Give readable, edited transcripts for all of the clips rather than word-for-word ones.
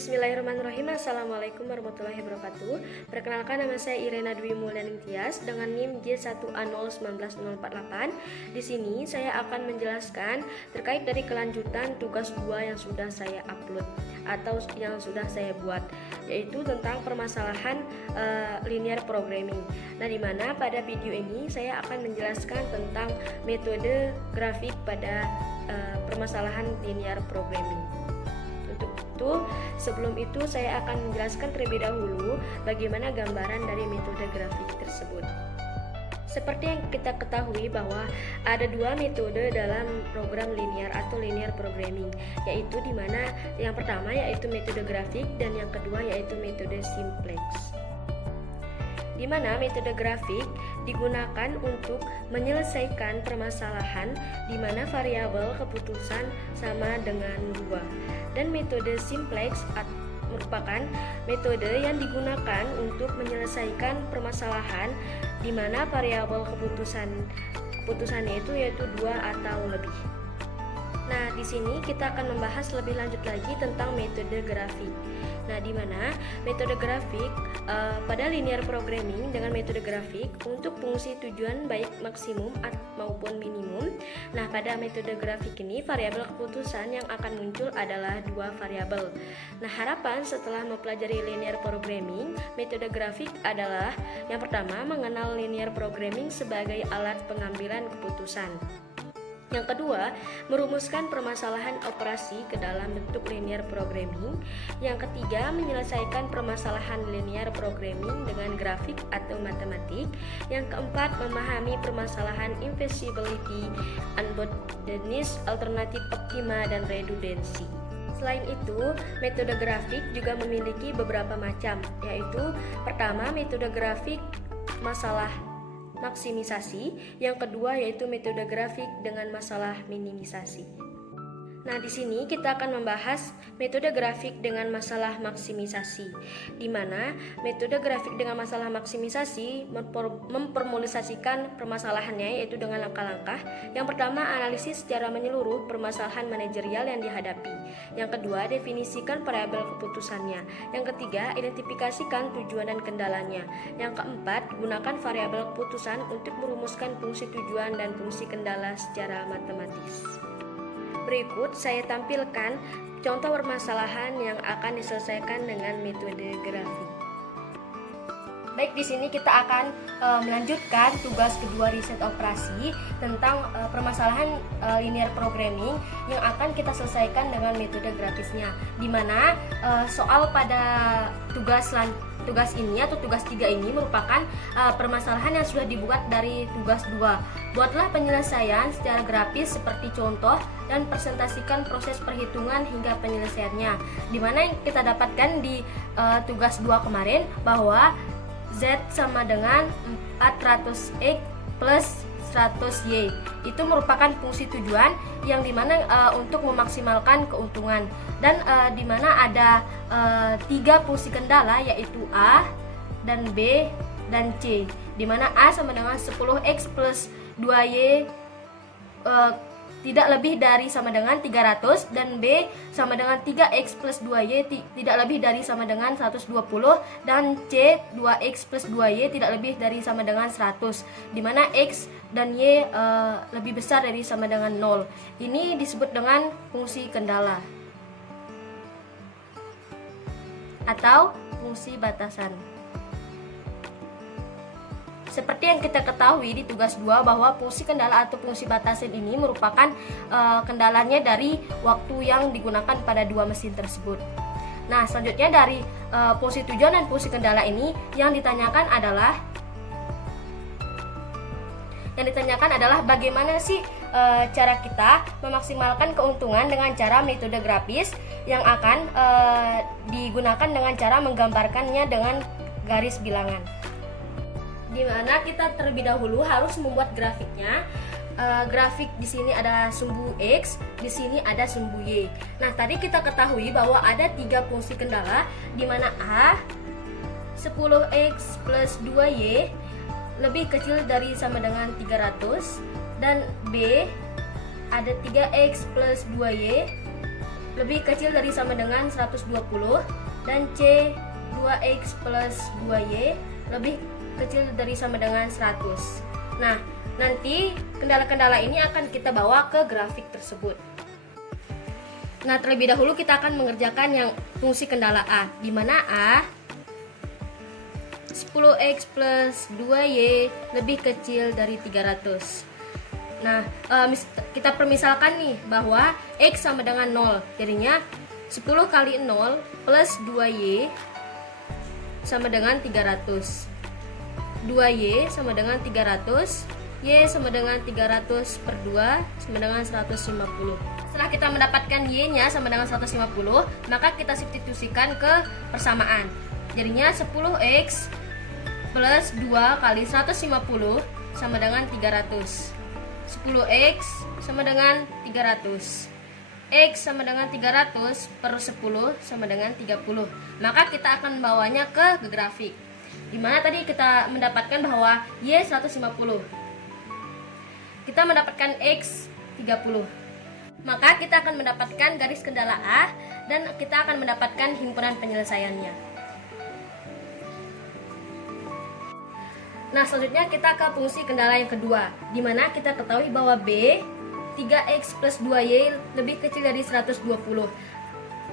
Bismillahirrahmanirrahim. Assalamualaikum warahmatullahi wabarakatuh. Perkenalkan, nama saya Irena Dwi Mulyaning Tias dengan NIM J1A019048. Di sini saya akan menjelaskan terkait dari kelanjutan tugas 2 yang sudah saya upload atau yang sudah saya buat, yaitu tentang permasalahan linear programming. Nah, di mana pada video ini saya akan menjelaskan tentang metode grafik pada permasalahan linear programming. Sebelum itu saya akan menjelaskan terlebih dahulu bagaimana gambaran dari metode grafik tersebut. Seperti yang kita ketahui bahwa ada dua metode dalam program linear atau linear programming, yaitu di mana yang pertama yaitu metode grafik dan yang kedua yaitu metode simplex. Di mana metode grafik digunakan untuk menyelesaikan permasalahan di mana variabel keputusan sama dengan 2. Dan metode simplex merupakan metode yang digunakan untuk menyelesaikan permasalahan di mana variabel keputusannya itu yaitu 2 atau lebih. Nah, di sini kita akan membahas lebih lanjut lagi tentang metode grafik. Nah, di mana metode grafik pada linear programming dengan metode grafik untuk fungsi tujuan baik maksimum maupun minimum. Nah, pada metode grafik ini variabel keputusan yang akan muncul adalah 2 variabel. Nah, harapan setelah mempelajari linear programming, metode grafik adalah yang pertama mengenal linear programming sebagai alat pengambilan keputusan. Yang kedua, merumuskan permasalahan operasi ke dalam bentuk linear programming. Yang ketiga, menyelesaikan permasalahan linear programming dengan grafik atau matematik. Yang keempat, memahami permasalahan invisibility, unboundedness, alternatif optima, dan redundancy. Selain itu, metode grafik juga memiliki beberapa macam, yaitu pertama, metode grafik masalah maksimisasi, yang kedua yaitu metode grafik dengan masalah minimisasi. Nah, di sini kita akan membahas metode grafik dengan masalah maksimisasi, di mana metode grafik dengan masalah maksimisasi memformalisasikan permasalahannya yaitu dengan langkah-langkah. Yang pertama, analisis secara menyeluruh permasalahan manajerial yang dihadapi. Yang kedua, definisikan variabel keputusannya. Yang ketiga, identifikasikan tujuan dan kendalanya. Yang keempat, gunakan variabel keputusan untuk merumuskan fungsi tujuan dan fungsi kendala secara matematis. Berikut saya tampilkan contoh permasalahan yang akan diselesaikan dengan metode grafik. Baik, di sini kita akan melanjutkan tugas kedua riset operasi tentang permasalahan linear programming yang akan kita selesaikan dengan metode grafisnya. Di mana soal pada tugas ini atau tugas 3 ini merupakan permasalahan yang sudah dibuat dari tugas 2. Buatlah penyelesaian secara grafis seperti contoh dan presentasikan proses perhitungan hingga penyelesaiannya. Dimana yang kita dapatkan di tugas 2 kemarin bahwa Z sama dengan 400X plus 100Y. Itu merupakan fungsi tujuan yang dimana untuk memaksimalkan keuntungan. Dan dimana ada 3 fungsi kendala yaitu A dan B dan C. Dimana A sama dengan 10X plus 2Y tidak lebih dari sama dengan 300 dan B sama dengan 3x plus 2y tidak lebih dari sama dengan 120 dan C 2x plus 2y tidak lebih dari sama dengan 100, di mana x dan y lebih besar dari sama dengan 0. Ini disebut dengan fungsi kendala atau fungsi batasan. Seperti yang kita ketahui di tugas 2 bahwa fungsi kendala atau fungsi batasan ini merupakan kendalanya dari waktu yang digunakan pada 2 mesin tersebut. Nah, selanjutnya dari fungsi tujuan dan fungsi kendala ini yang ditanyakan adalah bagaimana sih cara kita memaksimalkan keuntungan dengan cara metode grafis yang akan digunakan dengan cara menggambarkannya dengan garis bilangan. Di mana kita terlebih dahulu harus membuat grafiknya. Grafik di sini ada sumbu X, di sini ada sumbu Y. Nah, tadi kita ketahui bahwa ada 3 fungsi kendala, di mana A 10X plus 2Y lebih kecil dari sama dengan 300 dan B ada 3x plus 2y lebih kecil dari sama dengan 120 dan C 2x plus 2y lebih kecil dari sama dengan 100. Nah, nanti kendala-kendala ini akan kita bawa ke grafik tersebut. Nah, terlebih dahulu kita akan mengerjakan yang fungsi kendala A, di mana A 10x plus 2y lebih kecil dari 300. Nah, kita permisalkan nih bahwa x sama dengan 0. Jadinya 10 kali 0 plus 2y sama dengan 300. 2y sama dengan 300, y sama dengan 300 per 2 sama dengan 150. Setelah kita mendapatkan y-nya sama dengan 150, maka kita substitusikan ke persamaan. Jadinya 10x plus 2 kali 150 sama dengan 300. 10x sama dengan 300. X sama dengan 300 per 10 sama dengan 30. Maka kita akan membawanya ke grafik. Dimana tadi kita mendapatkan bahwa Y 150. Kita mendapatkan X 30. Maka kita akan mendapatkan garis kendala A dan kita akan mendapatkan himpunan penyelesaiannya. Nah, selanjutnya kita ke fungsi kendala yang kedua, di mana kita ketahui bahwa B 3x plus 2y lebih kecil dari 120.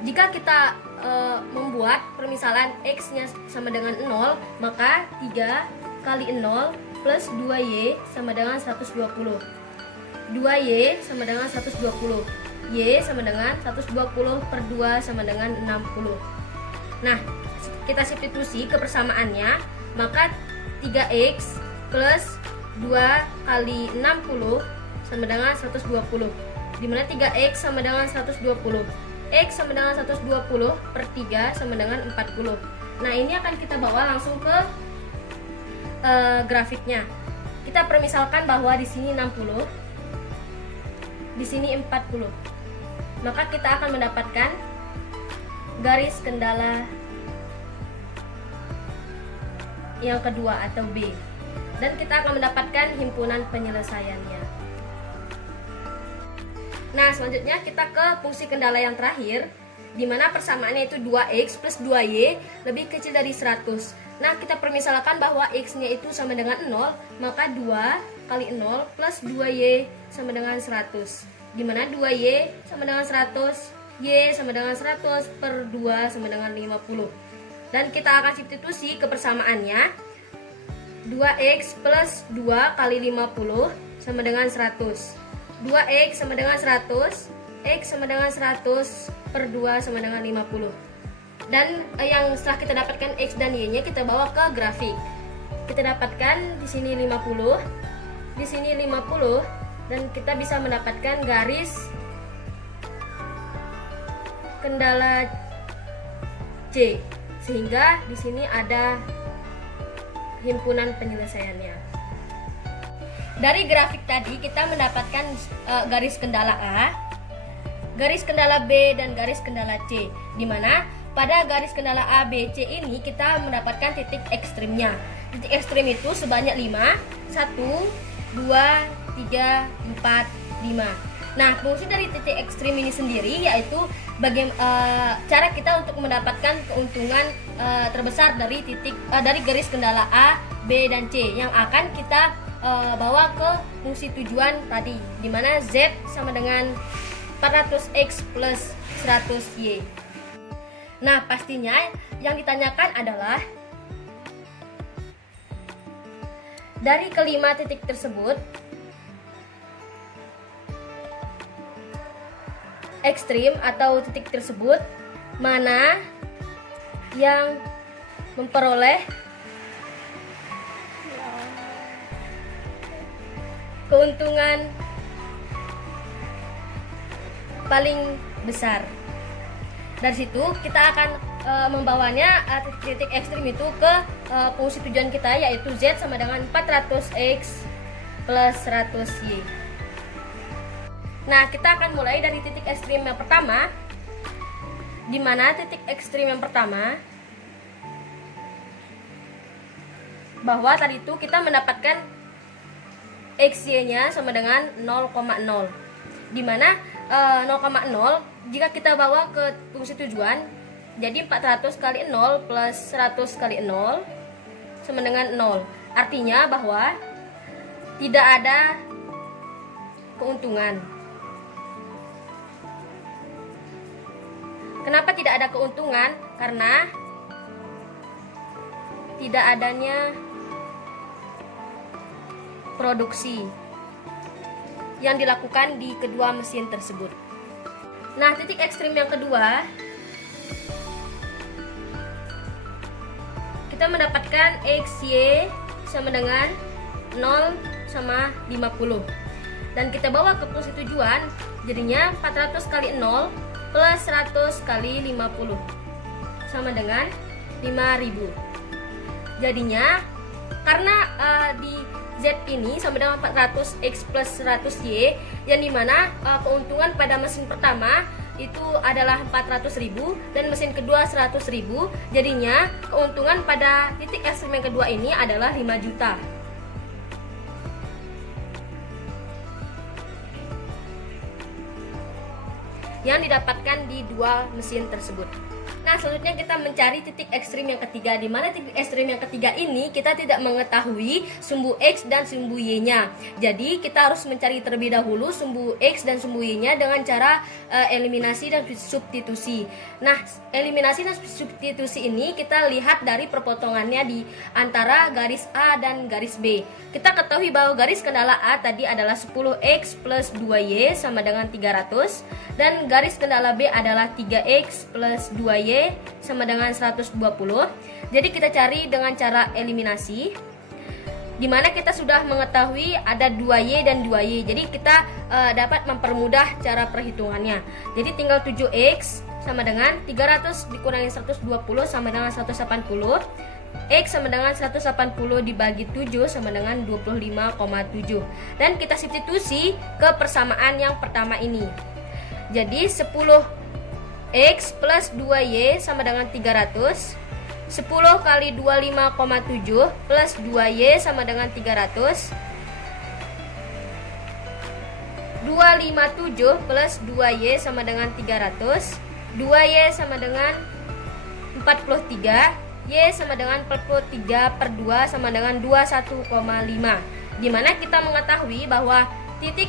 Jika kita membuat permisalan x-nya sama dengan 0, maka 3 kali 0 plus 2y sama dengan 120. 2y sama dengan 120. Y sama dengan 120 per 2 sama dengan 60. Nah, kita substitusi ke persamaannya, maka 3x plus 2 kali 60 sama dengan 120, dimana 3x sama dengan 120, x sama dengan 120 per 3 sama dengan 40. Nah, ini akan kita bawa langsung ke grafiknya. Kita permisalkan bahwa di sini 60, di sini 40. Maka kita akan mendapatkan garis kendala yang kedua atau B, dan kita akan mendapatkan himpunan penyelesaiannya. Nah, selanjutnya kita ke fungsi kendala yang terakhir, di mana persamaannya itu 2x plus 2y lebih kecil dari 100. Nah, kita permisalkan bahwa x-nya itu sama dengan 0, maka 2 kali 0 plus 2y sama dengan 100. Di mana 2y sama dengan 100, y sama dengan 100 per 2 sama dengan 50. Dan kita akan substitusi ke persamaannya. 2x plus 2 kali 50 sama dengan 100. 2x sama dengan 100, x sama dengan 100 per 2 sama dengan 50. Dan yang setelah kita dapatkan x dan y-nya, kita bawa ke grafik. Kita dapatkan di sini 50, di sini 50, dan kita bisa mendapatkan garis kendala C. Sehingga di sini ada himpunan penyelesaiannya. Dari grafik tadi kita mendapatkan garis kendala A, garis kendala B, dan garis kendala C. Di mana pada garis kendala A, B, C ini kita mendapatkan titik ekstrimnya. Titik ekstrim itu sebanyak 5, 1, 2, 3, 4, 5. Nah, fungsi dari titik ekstrim ini sendiri yaitu cara kita untuk mendapatkan keuntungan terbesar dari dari garis kendala A, B, dan C yang akan kita bawa ke fungsi tujuan tadi, di mana Z sama dengan 400x plus 100y. Nah, pastinya yang ditanyakan adalah dari kelima titik tersebut, ekstrim atau titik tersebut mana yang memperoleh keuntungan paling besar. Dari situ kita akan membawanya titik ekstrim itu ke fungsi tujuan kita, yaitu Z sama dengan 400x plus 100y. Nah, kita akan mulai dari titik ekstrim yang pertama, di mana titik ekstrim yang pertama bahwa tadi itu kita mendapatkan XY-nya sama dengan 0,0, di mana 0,0 jika kita bawa ke fungsi tujuan, jadi 400 kali 0 plus 100 kali 0 sama dengan 0. Artinya bahwa tidak ada keuntungan. Kenapa tidak ada keuntungan? Karena tidak adanya produksi yang dilakukan di kedua mesin tersebut. Nah, titik ekstrim yang kedua, kita mendapatkan XY sama dengan 0 sama 50. Dan kita bawa ke fungsi tujuan, jadinya 400 kali 0 plus 100 kali 50 sama dengan 5000. Jadinya karena di Z ini sama dengan 400X plus 100Y, yang dimana keuntungan pada mesin pertama itu adalah 400.000 dan mesin kedua 100.000, jadinya keuntungan pada titik ekstrim yang kedua ini adalah 5 juta. Yang didapatkan di dua mesin tersebut. Nah, selanjutnya kita mencari titik ekstrim yang ketiga, di mana titik ekstrim yang ketiga ini kita tidak mengetahui sumbu X dan sumbu Y-nya. Jadi kita harus mencari terlebih dahulu sumbu X dan sumbu Y-nya dengan cara eliminasi dan substitusi. Nah, eliminasi dan substitusi ini kita lihat dari perpotongannya di antara garis A dan garis B. Kita ketahui bahwa garis kendala A tadi adalah 10X plus 2Y sama dengan 300, dan garis kendala B adalah 3X plus 2Y sama dengan 120. Jadi kita cari dengan cara eliminasi, dimana kita sudah mengetahui ada 2Y dan 2Y. Jadi kita dapat mempermudah cara perhitungannya. Jadi tinggal 7X sama dengan 300 dikurangi 120 sama dengan 180. X sama dengan 180 dibagi 7 sama dengan 25,7. Dan kita substitusi ke persamaan yang pertama ini. Jadi 10X plus 2Y sama dengan 300. 10 kali 25,7 plus 2Y sama dengan 300. 257 plus 2Y sama dengan 300. 2Y sama dengan 43. Y sama dengan 43 per 2 sama dengan 21,5. Dimana kita mengetahui bahwa titik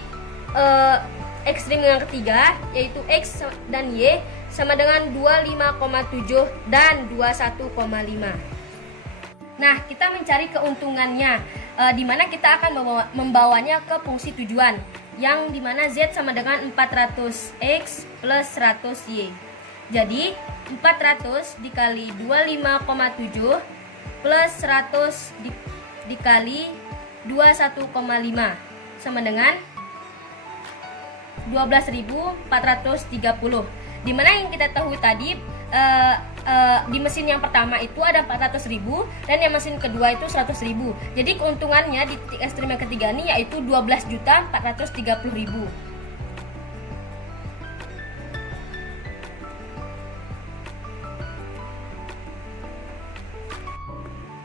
ekstrim yang ketiga, yaitu X dan Y, sama dengan 25,7 dan 21,5. Nah, kita mencari keuntungannya, dimana kita akan membawanya ke fungsi tujuan, yang dimana Z sama dengan 400X plus 100Y. Jadi 400 dikali 25,7 plus 100 dikali 21,5 sama dengan 12.430. Dimana yang kita tahu tadi di mesin yang pertama itu ada 400.000 dan yang mesin kedua itu 100.000. Jadi keuntungannya di titik ekstrim yang ketiga ini yaitu 12.430.000.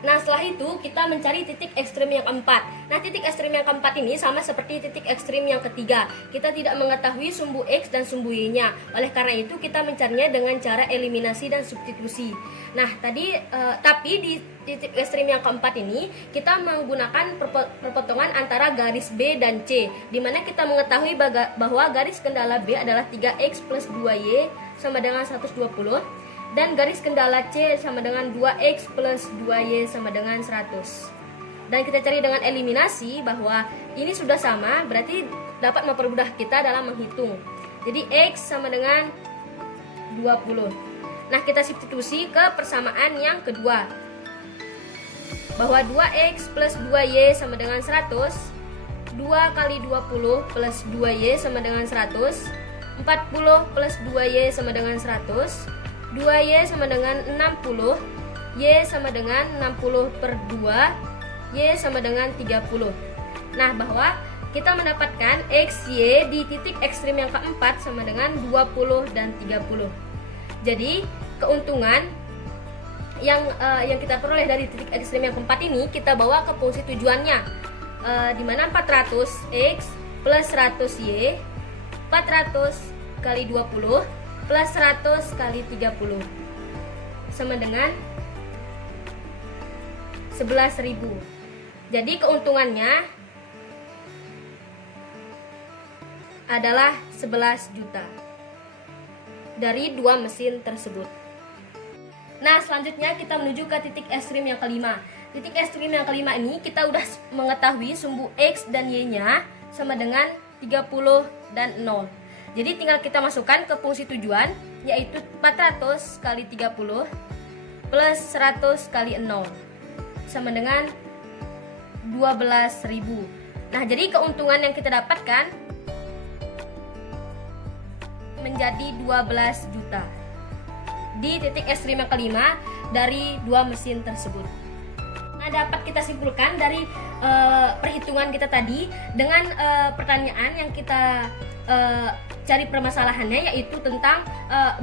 Nah, setelah itu kita mencari titik ekstrim yang keempat. Nah, titik ekstrim yang keempat ini sama seperti titik ekstrim yang ketiga. Kita tidak mengetahui sumbu X dan sumbu Y-nya. Oleh karena itu kita mencarinya dengan cara eliminasi dan substitusi. Nah, tapi di titik ekstrim yang keempat ini kita menggunakan perpotongan antara garis B dan C, di mana kita mengetahui bahwa garis kendala B adalah 3X plus 2Y sama dengan 120. Dan garis kendala C sama dengan 2X plus 2Y sama dengan 100. Dan kita cari dengan eliminasi bahwa ini sudah sama, berarti dapat mempermudah kita dalam menghitung. Jadi X sama dengan 20. Nah, kita substitusi ke persamaan yang kedua, bahwa 2X plus 2Y sama dengan 100. 2 kali 20 plus 2Y sama dengan 100. 40 plus 2Y sama dengan 100. 2Y sama dengan 60. Y sama dengan 60 per 2. Y sama dengan 30. Nah, bahwa kita mendapatkan XY di titik ekstrim yang keempat sama dengan 20 dan 30. Jadi keuntungan yang kita peroleh dari titik ekstrim yang keempat ini kita bawa ke fungsi tujuannya, di mana 400X plus 100Y. 400 kali 20 plus 100 kali 30 sama dengan 11.000. Jadi keuntungannya adalah 11 juta dari dua mesin tersebut. Nah, selanjutnya kita menuju ke titik ekstrim yang kelima. Titik ekstrim yang kelima ini kita udah mengetahui sumbu X dan Y-nya sama dengan 30 dan 0. Jadi tinggal kita masukkan ke fungsi tujuan, yaitu 400 kali 30 plus 100 kali 0 sama dengan 12.000. Nah, jadi keuntungan yang kita dapatkan menjadi 12 juta di titik ekstrim yang kelima dari dua mesin tersebut. Nah, dapat kita simpulkan dari perhitungan kita tadi dengan pertanyaan yang kita cari permasalahannya, yaitu tentang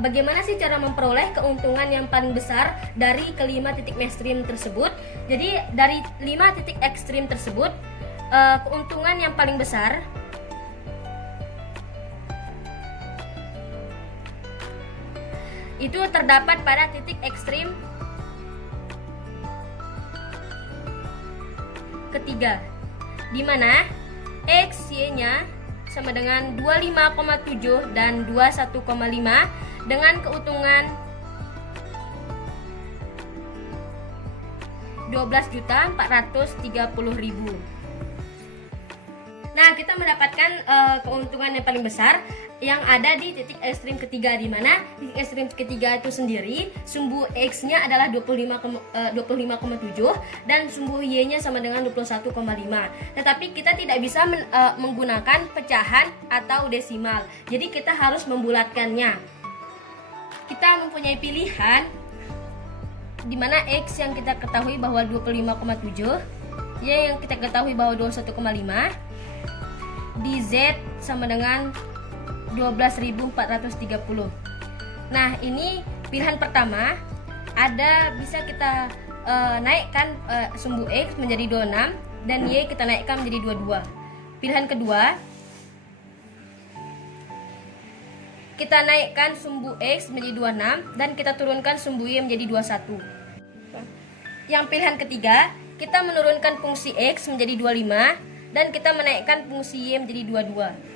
bagaimana sih cara memperoleh keuntungan yang paling besar dari kelima titik ekstrim tersebut. Jadi dari 5 titik ekstrim tersebut, keuntungan yang paling besar itu terdapat pada titik ekstrim ketiga, di mana X, Y-nya sama dengan 25,7 dan 21,5 dengan keuntungan 12.430.000. Nah, kita mendapatkan keuntungan yang paling besar yang ada di titik ekstrim ketiga, di mana titik ekstrim ketiga itu sendiri sumbu X-nya adalah 25,7 dan sumbu Y-nya sama dengan 21,5. Tetapi kita tidak bisa menggunakan pecahan atau desimal. Jadi kita harus membulatkannya. Kita mempunyai pilihan di mana X yang kita ketahui bahwa 25,7, Y yang kita ketahui bahwa 21,5, di Z sama dengan 12.430. Nah, ini pilihan pertama. Ada bisa kita naikkan sumbu X menjadi 26 dan Y kita naikkan menjadi 22. Pilihan kedua, kita naikkan sumbu X menjadi 26 dan kita turunkan sumbu Y menjadi 21. Yang pilihan ketiga, kita menurunkan fungsi X menjadi 25 dan kita menaikkan fungsi Y menjadi 22.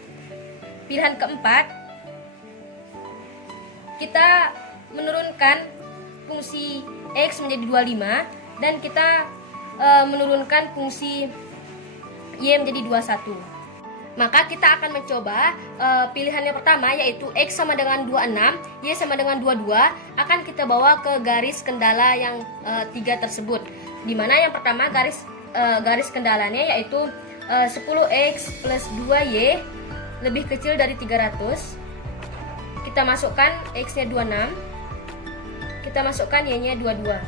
Pilihan keempat, kita menurunkan fungsi X menjadi 25 dan kita menurunkan fungsi Y menjadi 21. Maka kita akan mencoba pilihan yang pertama, yaitu X sama dengan 26, Y sama dengan 22, akan kita bawa ke garis kendala yang 3 tersebut. Dimana yang pertama garis kendalanya yaitu 10X plus 2Y lebih kecil dari 300. Kita masukkan X-nya 26, kita masukkan Y-nya 22.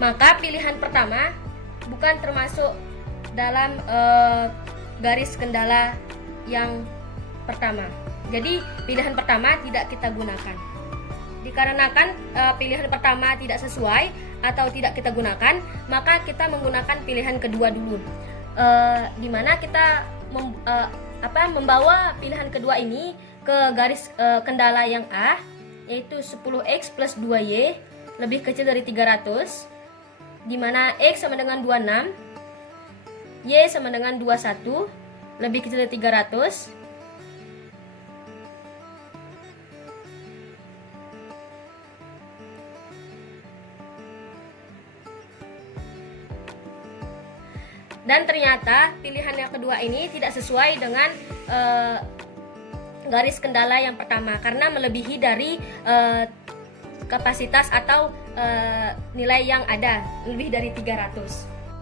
Maka pilihan pertama bukan termasuk dalam garis kendala yang pertama. Jadi pilihan pertama tidak kita gunakan. Dikarenakan pilihan pertama tidak sesuai atau tidak kita gunakan, maka kita menggunakan pilihan kedua dulu. Dimana kita membawa pilihan kedua ini ke garis kendala yang A, yaitu 10X plus 2Y lebih kecil dari 300, dimana X sama dengan 26, Y sama dengan 21 lebih kecil dari 300. Dan ternyata pilihan yang kedua ini tidak sesuai dengan garis kendala yang pertama karena melebihi dari kapasitas atau nilai yang ada, lebih dari 300.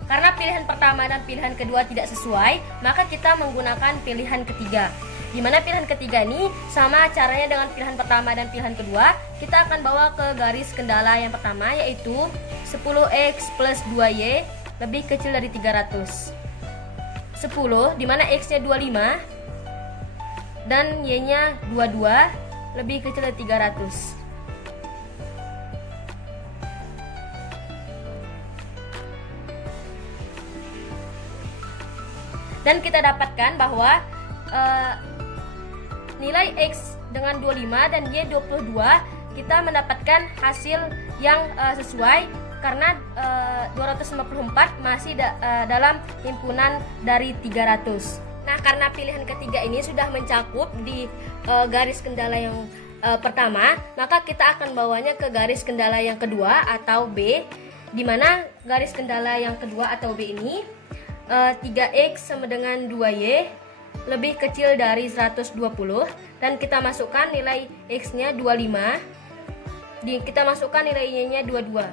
Karena pilihan pertama dan pilihan kedua tidak sesuai, maka kita menggunakan pilihan ketiga. Dimana pilihan ketiga ini sama caranya dengan pilihan pertama dan pilihan kedua. Kita akan bawa ke garis kendala yang pertama, yaitu 10X plus 2Y lebih kecil dari 300. 10 dimana X-nya 25 dan Y-nya 22 lebih kecil dari 300. Dan kita dapatkan bahwa nilai X dengan 25 dan Y 22, kita mendapatkan hasil yang sesuai karena 254 masih dalam himpunan dari 300. Nah, karena pilihan ketiga ini sudah mencakup di garis kendala yang pertama, maka kita akan bawanya ke garis kendala yang kedua atau B, di mana garis kendala yang kedua atau B ini 3X sama dengan 2Y lebih kecil dari 120, dan kita masukkan nilai X-nya 25, kita masukkan nilai Y-nya 22.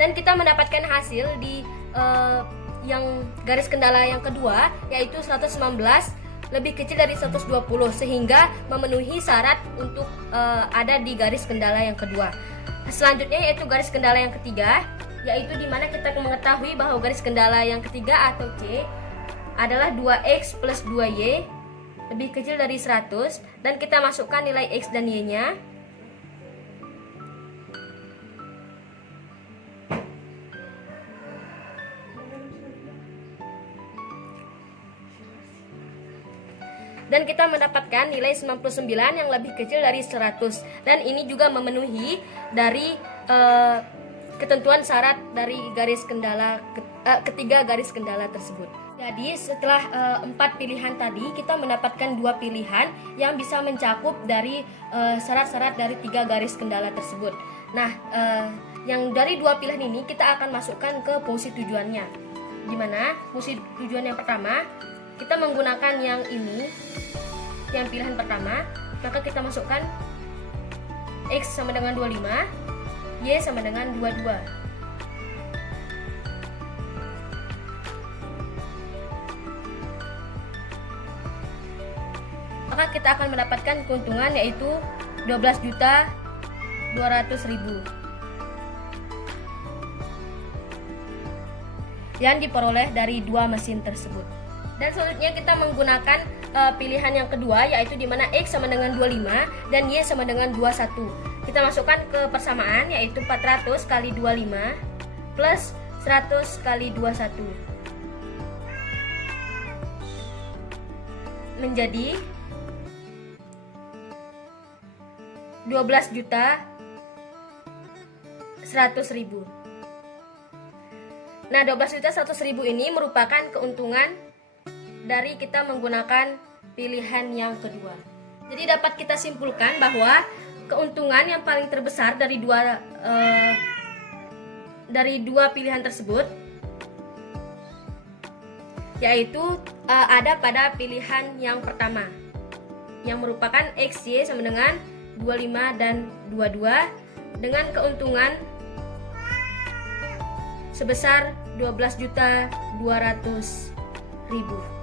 Dan kita mendapatkan hasil di yang garis kendala yang kedua, yaitu 119 lebih kecil dari 120, sehingga memenuhi syarat untuk ada di garis kendala yang kedua. Selanjutnya yaitu garis kendala yang ketiga, yaitu dimana kita mengetahui bahwa garis kendala yang ketiga atau C adalah 2X plus 2Y lebih kecil dari 100, dan kita masukkan nilai X dan Y-nya. Dan kita mendapatkan nilai 99 yang lebih kecil dari 100, dan ini juga memenuhi dari ketentuan syarat dari garis kendala ketiga garis kendala tersebut. Jadi setelah 4 pilihan tadi, kita mendapatkan 2 pilihan yang bisa mencakup dari syarat-syarat dari 3 garis kendala tersebut. Nah, yang dari 2 pilihan ini kita akan masukkan ke fungsi tujuannya. Dimana fungsi tujuan yang pertama, kita menggunakan yang ini, yang pilihan pertama, maka kita masukkan X sama dengan 25, Y sama dengan 22. Maka kita akan mendapatkan keuntungan yaitu 12.200.000 yang diperoleh dari 2 mesin tersebut. Dan selanjutnya kita menggunakan pilihan yang kedua, yaitu dimana X sama dengan 25 dan Y sama dengan 21. Kita masukkan ke persamaan, yaitu 400 kali 25 plus 100 kali 21 menjadi 12.100.000. Nah, 12.100.000 ini merupakan keuntungan dari kita menggunakan pilihan yang kedua. Jadi dapat kita simpulkan bahwa keuntungan yang paling terbesar dari dua pilihan tersebut yaitu ada pada pilihan yang pertama, yang merupakan XY sama dengan 25 dan 22 dengan keuntungan sebesar 12.200.000.